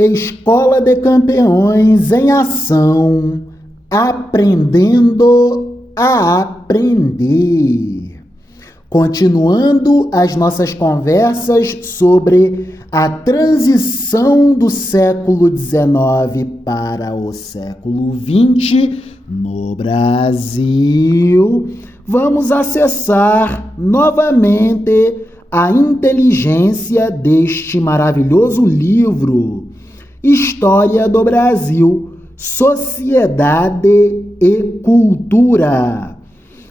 Escola de Campeões em ação, aprendendo a aprender. Continuando as nossas conversas sobre a transição do século XIX para o século XX no Brasil, vamos acessar novamente a inteligência deste maravilhoso livro, História do Brasil, Sociedade e Cultura.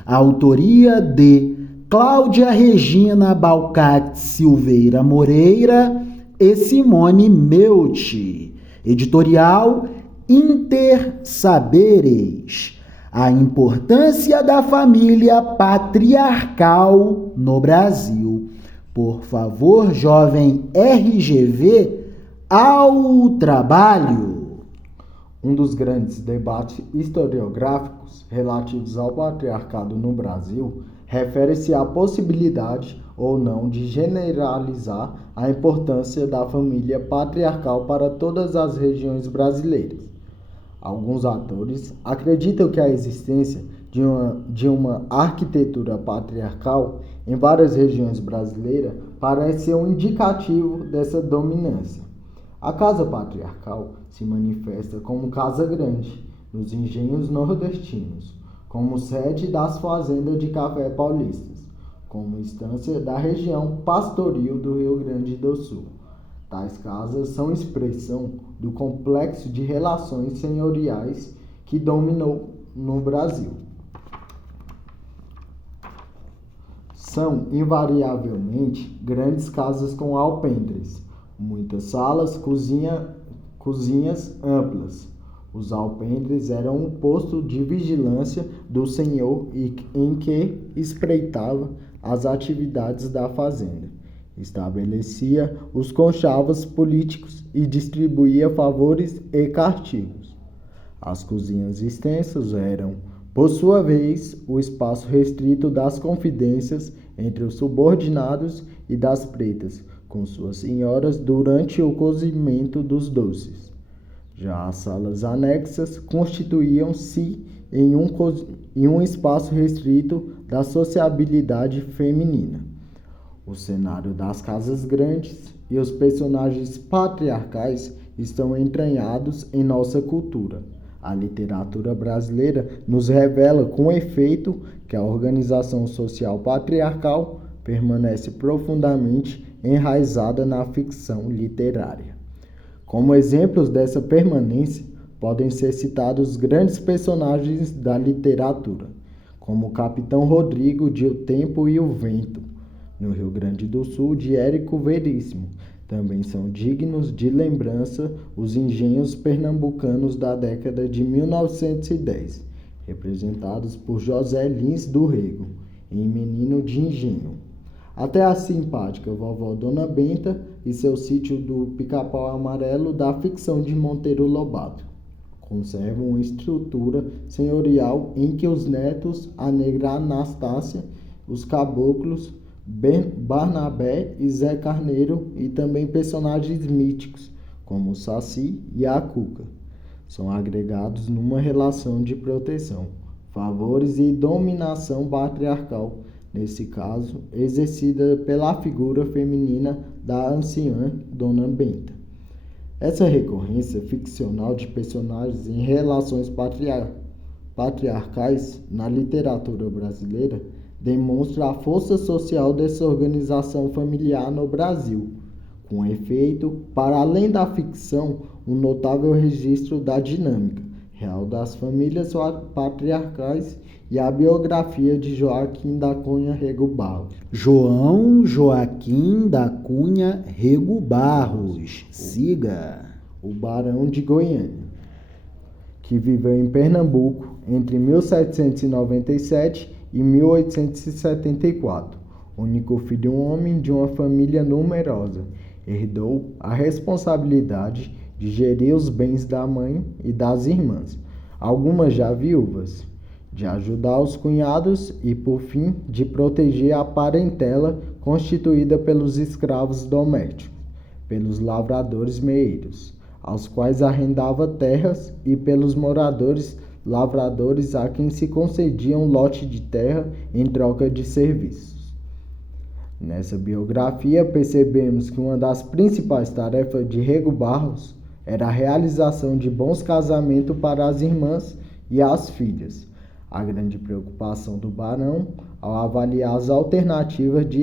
Autoria de Cláudia Regina Balcati Silveira Moreira e Simone Meucci. Editorial Intersaberes. A importância da família patriarcal no Brasil. Por favor, jovem RGV, ao trabalho. Um dos grandes debates historiográficos relativos ao patriarcado no Brasil refere-se à possibilidade ou não de generalizar a importância da família patriarcal para todas as regiões brasileiras. Alguns autores acreditam que a existência de uma arquitetura patriarcal em várias regiões brasileiras parece ser um indicativo dessa dominância. A casa patriarcal se manifesta como casa grande nos engenhos nordestinos, como sede das fazendas de café paulistas, como instância da região pastoril do Rio Grande do Sul. Tais casas são expressão do complexo de relações senhoriais que dominou no Brasil. São invariavelmente grandes casas com alpendres, muitas salas, cozinhas amplas. Os alpendres eram um posto de vigilância do senhor em que espreitava as atividades da fazenda. Estabelecia os conchavos políticos e distribuía favores e castigos. As cozinhas extensas eram, por sua vez, o espaço restrito das confidências entre os subordinados e das pretas, com suas senhoras durante o cozimento dos doces. Já as salas anexas constituíam-se em um espaço restrito da sociabilidade feminina. O cenário das casas grandes e os personagens patriarcais estão entranhados em nossa cultura. A literatura brasileira nos revela com efeito que a organização social patriarcal permanece profundamente enraizada na ficção literária. Como exemplos dessa permanência, podem ser citados grandes personagens da literatura, como o Capitão Rodrigo de O Tempo e o Vento, no Rio Grande do Sul, de Érico Veríssimo. Também são dignos de lembrança os engenhos pernambucanos da década de 1910, representados por José Lins do Rego, em Menino de Engenho. Até a simpática vovó Dona Benta e seu sítio do Pica-Pau Amarelo da ficção de Monteiro Lobato conservam uma estrutura senhorial em que os netos, a negra Anastácia, os caboclos, Barnabé e Zé Carneiro e também personagens míticos, como o Saci e a Cuca, são agregados numa relação de proteção, favores e dominação patriarcal, nesse caso, exercida pela figura feminina da anciã Dona Benta. Essa recorrência ficcional de personagens em relações patriarcais na literatura brasileira demonstra a força social dessa organização familiar no Brasil, com efeito, para além da ficção, um notável registro da dinâmica real das famílias patriarcais e a biografia de Joaquim da Cunha Rego Barros. João Joaquim da Cunha Rego Barros. Siga. O Barão de Goiânia, que viveu em Pernambuco entre 1797 e 1874. Único filho homem de uma família numerosa, herdou a responsabilidade de gerir os bens da mãe e das irmãs, algumas já viúvas, de ajudar os cunhados e, por fim, de proteger a parentela constituída pelos escravos domésticos, pelos lavradores meeiros, aos quais arrendava terras, e pelos moradores lavradores a quem se concedia um lote de terra em troca de serviços. Nessa biografia, percebemos que uma das principais tarefas de Rego Barros era a realização de bons casamentos para as irmãs e as filhas. A grande preocupação do barão, ao avaliar as alternativas de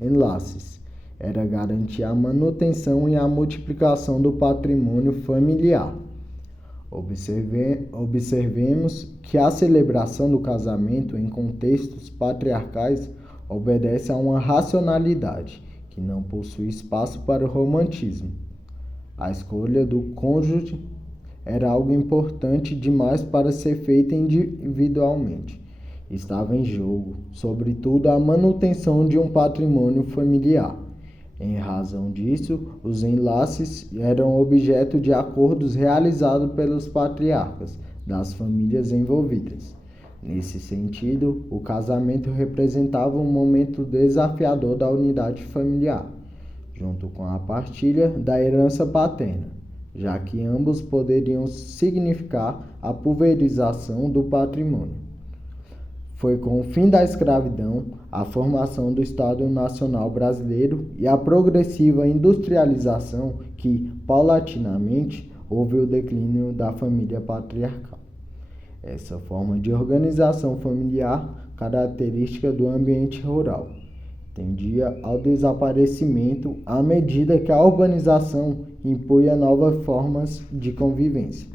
enlaces, era garantir a manutenção e a multiplicação do patrimônio familiar. Observemos que a celebração do casamento em contextos patriarcais obedece a uma racionalidade que não possui espaço para o romantismo. A escolha do cônjuge era algo importante demais para ser feita individualmente. Estava em jogo, sobretudo, a manutenção de um patrimônio familiar. Em razão disso, os enlaces eram objeto de acordos realizados pelos patriarcas das famílias envolvidas. Nesse sentido, o casamento representava um momento desafiador da unidade familiar, junto com a partilha da herança paterna, já que ambos poderiam significar a pulverização do patrimônio. Foi com o fim da escravidão, a formação do Estado Nacional Brasileiro e a progressiva industrialização que, paulatinamente, houve o declínio da família patriarcal. Essa forma de organização familiar, característica do ambiente rural, tendia ao desaparecimento à medida que a urbanização impunha novas formas de convivência.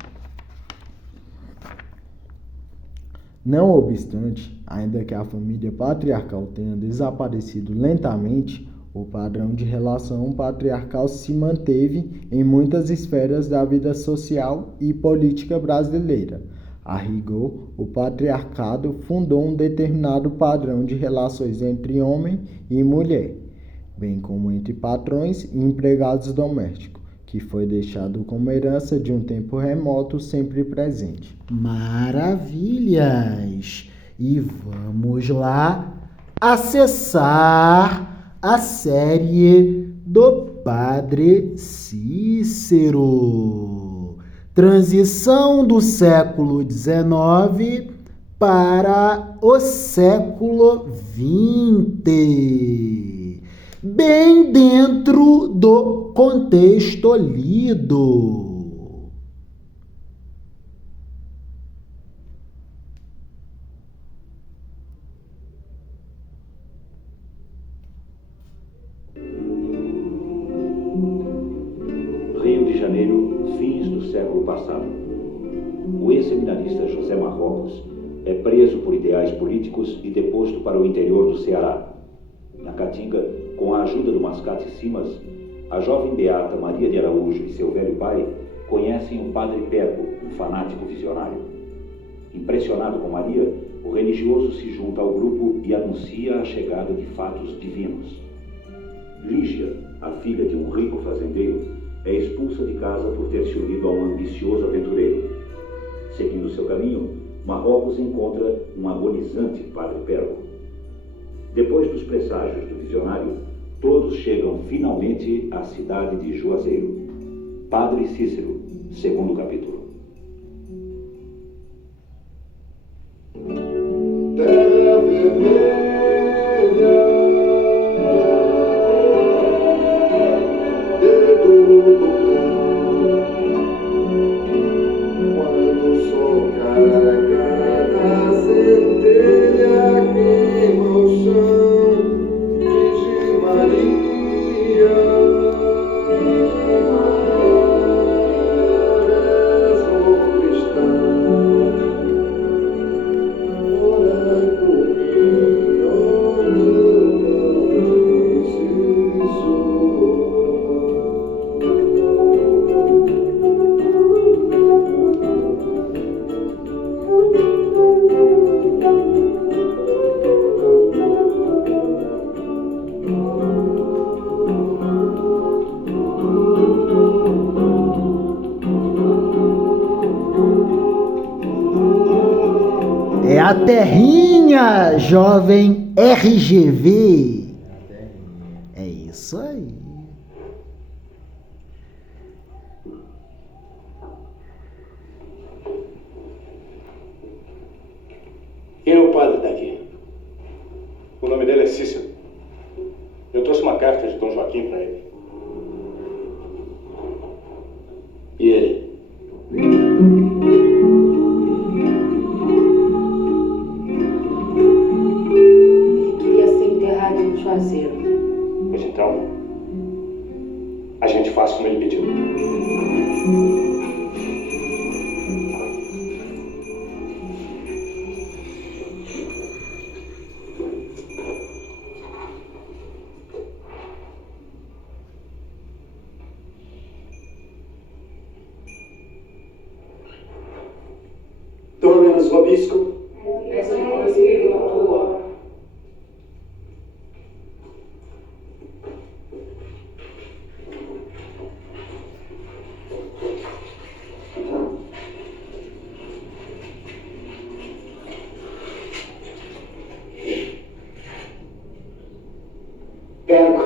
Não obstante, ainda que a família patriarcal tenha desaparecido lentamente, o padrão de relação patriarcal se manteve em muitas esferas da vida social e política brasileira. A rigor, o patriarcado fundou um determinado padrão de relações entre homem e mulher, bem como entre patrões e empregados domésticos, que foi deixado como herança de um tempo remoto sempre presente. Maravilhas! E vamos lá acessar a série do Padre Cícero. Transição do século XIX para o século XX. Bem dentro do contexto lido. Rio de Janeiro, fins do século passado. O ex-seminarista José Marrocos é preso por ideais políticos e deposto para o interior do Ceará. Na Caatinga, com a ajuda do Mascate Simas, a jovem beata Maria de Araújo e seu velho pai conhecem o padre Pego, um fanático visionário. Impressionado com Maria, o religioso se junta ao grupo e anuncia a chegada de fatos divinos. Lígia, a filha de um rico fazendeiro, é expulsa de casa por ter se unido a um ambicioso aventureiro. Seguindo seu caminho, Marrocos encontra um agonizante padre Pego. Depois dos presságios do visionário, todos chegam finalmente à cidade de Juazeiro. Padre Cícero, segundo capítulo. Terra vermelha, de todo quando o sol carregado a centelha queima o chão, Virgem Maria, és um cristão. Ora por mim, ó meu É a terrinha, jovem RGV. É isso aí. gente faz como ele pediu. Dominus vobiscum. Et con spiritu tuo. Perco.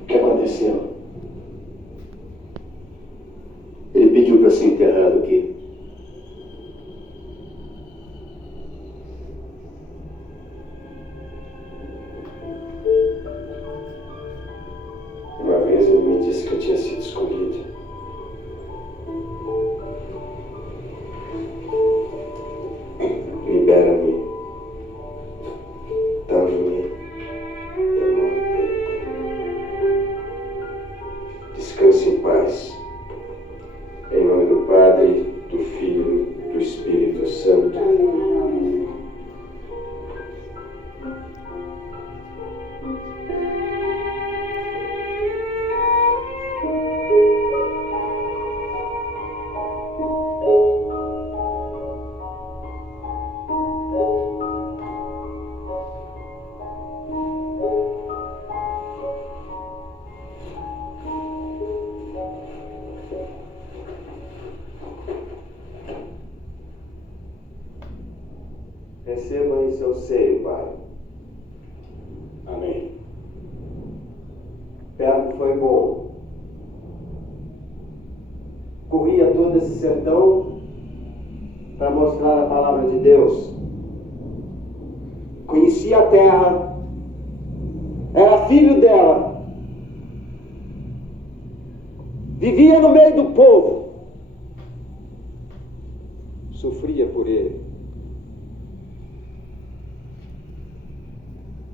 O que aconteceu? Ele pediu para ser enterrado aqui. Uma vez ele me disse que eu tinha sido escolhido. Libera-me. Dá-me. Descanse em paz. Em nome do Padre, do Filho, do Espírito Santo. Receba em seu seio, Pai. Amém. Perco foi bom. Corria todo esse sertão para mostrar a palavra de Deus. Conhecia a terra. Era filho dela. Vivia no meio do povo. Sofria por ele.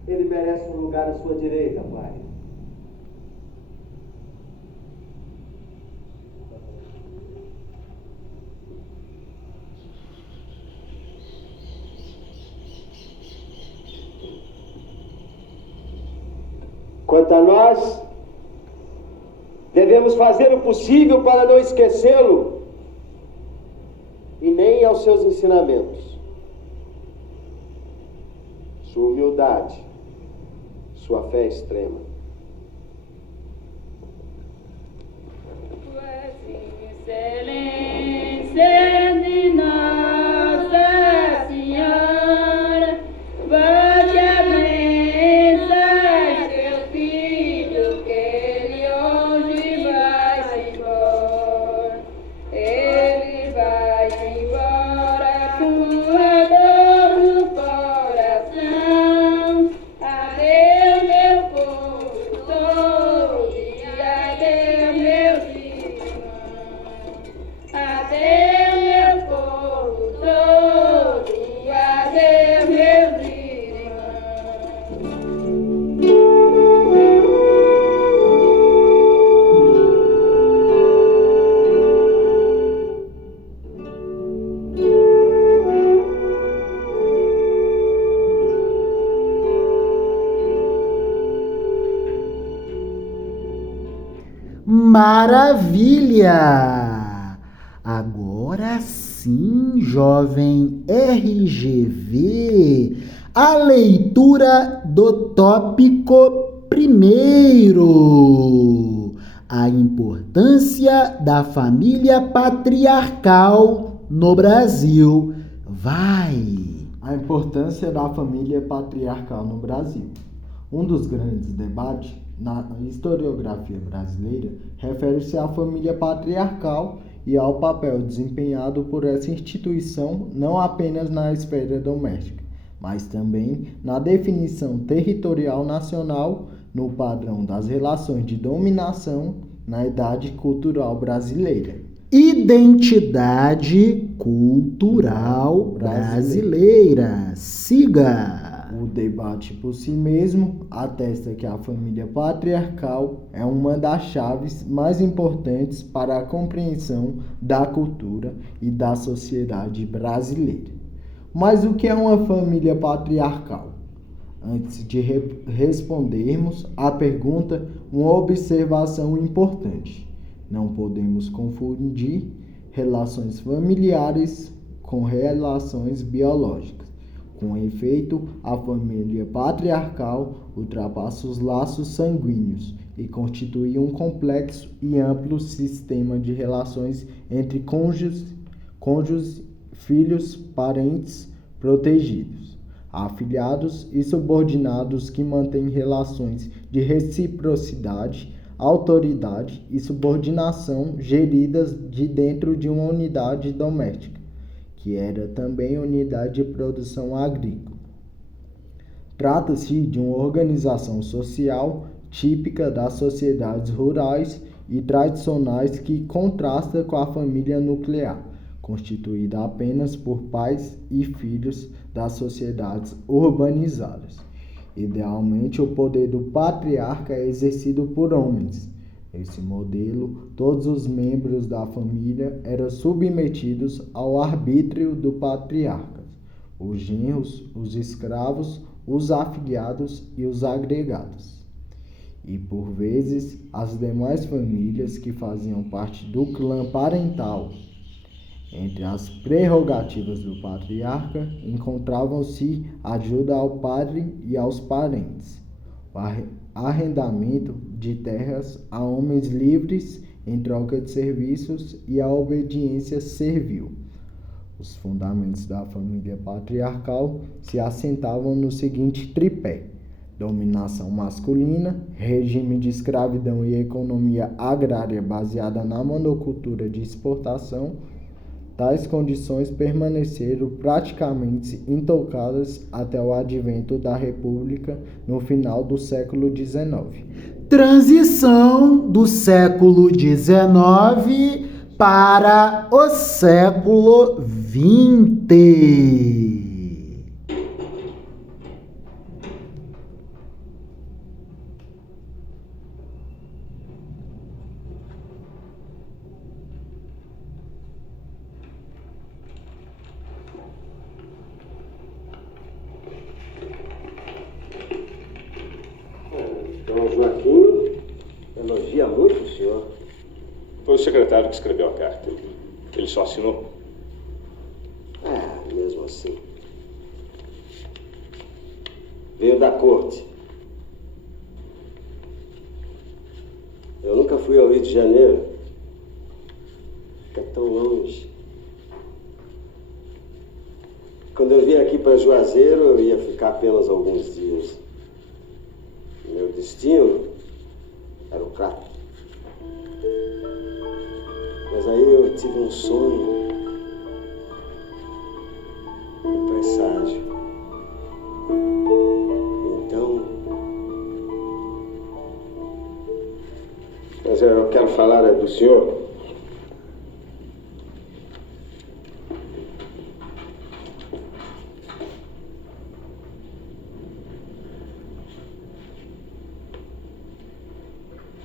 Ele merece um lugar à sua direita, Pai. Quanto a nós, devemos fazer o possível para não esquecê-lo e nem aos seus ensinamentos. Sua humildade, sua fé extrema. Excelência de Nossa Senhora, volte a bênção teu filho, que ele hoje vai embora. Ele vai embora com a dor no coração. Adeus, meu povo todo, e adeus, meus irmãos. Adeus, meu povo todo, e adeus, meus irmãos. Maravilha! Agora sim, jovem RGV, a leitura do tópico primeiro: a importância da família patriarcal no Brasil. Vai! A importância da família patriarcal no Brasil. Um dos grandes debates na historiografia brasileira refere-se à família patriarcal e ao papel desempenhado por essa instituição não apenas na esfera doméstica, mas também na definição territorial nacional, no padrão das relações de dominação na idade cultural brasileira. Identidade cultural brasileira. Siga! O debate por si mesmo atesta que a família patriarcal é uma das chaves mais importantes para a compreensão da cultura e da sociedade brasileira. Mas o que é uma família patriarcal? Antes de respondermos à pergunta, uma observação importante. Não podemos confundir relações familiares com relações biológicas. Com efeito, a família patriarcal ultrapassa os laços sanguíneos e constitui um complexo e amplo sistema de relações entre cônjuges, filhos, parentes, protegidos, afilhados e subordinados que mantêm relações de reciprocidade, autoridade e subordinação geridas de dentro de uma unidade doméstica, que era também unidade de produção agrícola. Trata-se de uma organização social típica das sociedades rurais e tradicionais que contrasta com a família nuclear, constituída apenas por pais e filhos das sociedades urbanizadas. Idealmente, o poder do patriarca é exercido por homens. Nesse modelo, todos os membros da família eram submetidos ao arbítrio do patriarca: os genros, os escravos, os afilhados e os agregados. E, por vezes, as demais famílias que faziam parte do clã parental. Entre as prerrogativas do patriarca, encontravam-se ajuda ao padre e aos parentes, o arrendamento de terras a homens livres em troca de serviços e a obediência servil. Os fundamentos da família patriarcal se assentavam no seguinte tripé: dominação masculina, regime de escravidão e economia agrária baseada na monocultura de exportação. Tais condições permaneceram praticamente intocadas até o advento da República no final do século XIX. Transição do século XIX para o século XX. Dom Joaquim elogia muito o senhor. Foi o secretário que escreveu a carta. Ele só assinou. Mesmo assim. Veio da corte. Eu nunca fui ao Rio de Janeiro. Fica tão longe. Quando eu vim aqui para Juazeiro, eu ia ficar apenas alguns dias. Meu destino era o Crato. Mas aí eu tive um sonho, um presságio. Então... Mas eu quero falar do senhor.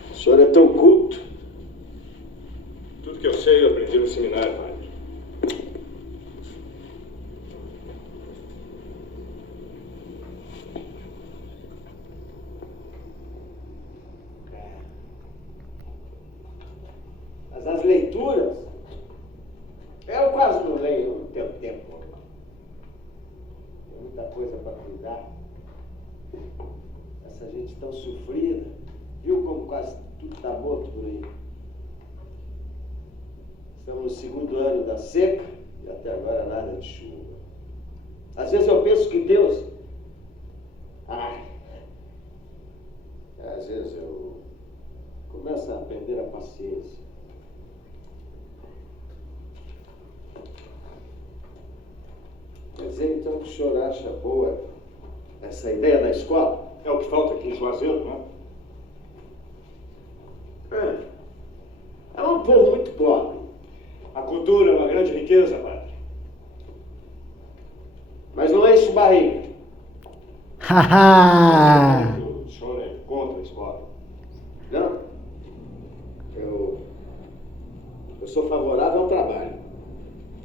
O senhor é tão culto. Tudo que eu sei eu aprendi no seminário, padre. Mas as leituras, eu quase não leio no teu tempo. Tem muita coisa para cuidar. Essa gente tão sofrida, viu como quase tudo está morto por aí. Estamos no segundo ano da seca e até agora nada de chuva. Às vezes eu penso que Deus... Às vezes eu começo a perder a paciência. Quer dizer, então, que o senhor acha boa essa ideia da escola? É o que falta aqui em Juazeiro, não é? É um povo muito pobre. A cultura é uma grande riqueza, padre. Mas não enche barriga. Haha! O senhor é contra a escola? Não. Eu sou favorável ao trabalho.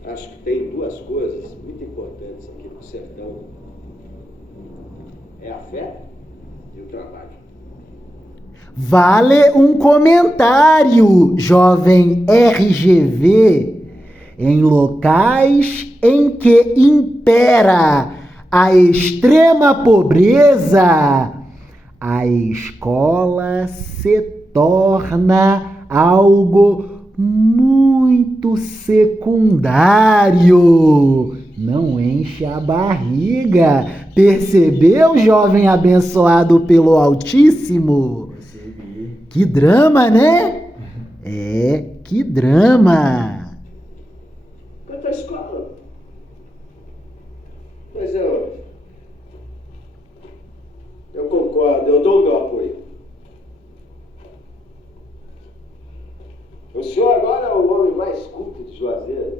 Acho que tem duas coisas muito importantes aqui no sertão. É a fé e o trabalho. Vale um comentário, jovem RGV, em locais em que impera a extrema pobreza, a escola se torna algo muito secundário. Não enche a barriga. Percebeu, jovem abençoado pelo Altíssimo? Percebi. Que drama, né? É, que drama. Quanto à escola? Mas eu concordo, eu dou o meu apoio. O senhor agora é o homem mais culto de Juazeiro.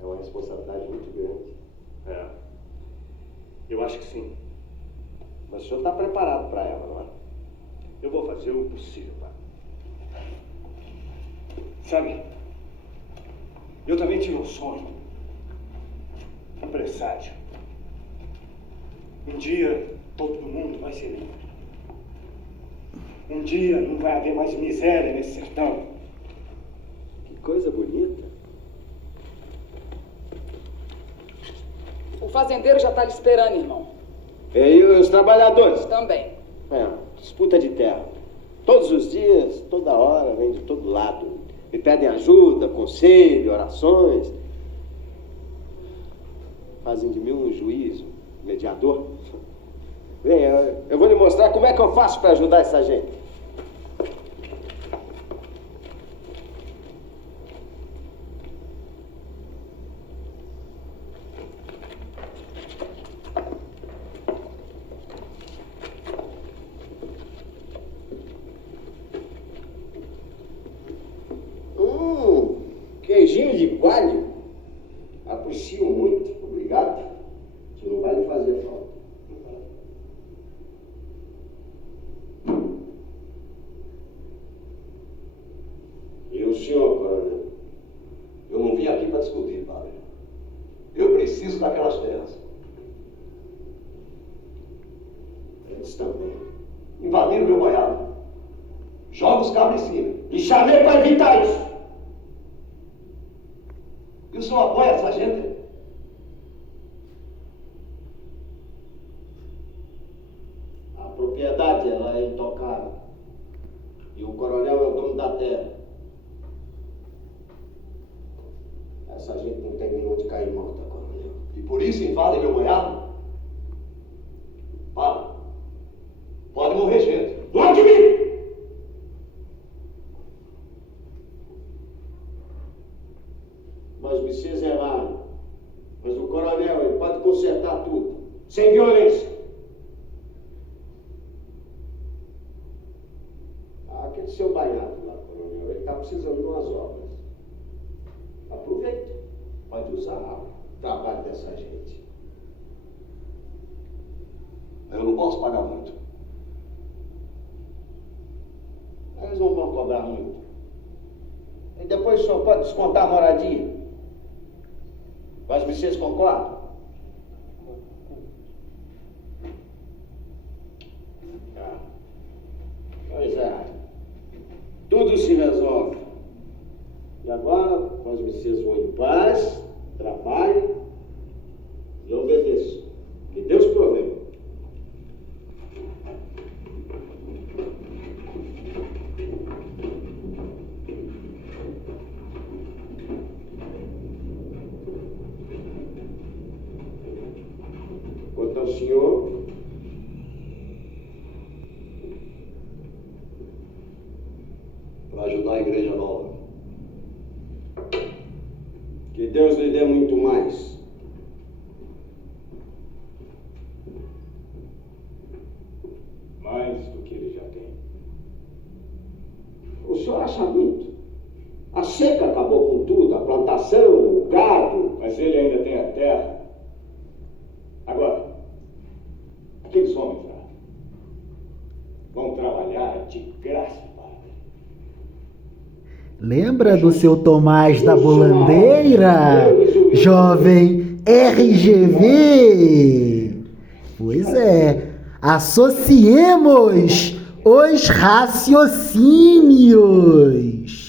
É uma responsabilidade muito grande. É. Eu acho que sim. Mas o senhor está preparado para ela, não é? Eu vou fazer o possível, pai. Sabe, eu também tive um sonho. Um presságio. Um dia todo mundo vai ser livre. Um dia não vai haver mais miséria nesse sertão. Que coisa bonita. O fazendeiro já está lhe esperando, irmão. E os trabalhadores? Também. Disputa de terra. Todos os dias, toda hora, vem de todo lado. Me pedem ajuda, conselho, orações. Fazem de mim um juiz, um mediador. Vem, eu vou lhe mostrar como é que eu faço para ajudar essa gente. Queijinho de coalho. Aprecio muito, obrigado. Que não vai lhe fazer falta. E o senhor, coronel? Eu não vim aqui para discutir, padre. Eu preciso daquelas terras. Eles também. Invadiram meu banhado. Joga os cabos em cima. E chamei para evitar isso. E o senhor apoia essa gente? A propriedade, ela é intocável. E o coronel é o dono da terra. Essa gente não tem nem onde cair morta, coronel. E por isso invadem meu banhado? Padre, pode morrer gente. Longe de mim! Mas vocês erraram. Mas o coronel, ele pode consertar tudo. Sem violência. Aquele seu banhado lá, coronel, ele está precisando de umas obras. Aproveita. Pode usar o trabalho dessa gente. Eu não posso pagar muito. Eles não vão cobrar muito. E depois o senhor pode descontar a moradia. Mas vocês concordam? Pois é. Tudo se resolve. E agora, nós vocês vão em paz, trabalhem e obedeçam. Que Deus provê. Quanto ao senhor, Para ajudar a igreja nova. que Deus lhe dê muito mais. Mais do que ele já tem. O senhor acha muito? A seca acabou com tudo, a plantação, o gado. Mas ele ainda tem a terra Lembra do seu Tomás da Bolandeira, jovem RGV? Pois é, associemos os raciocínios.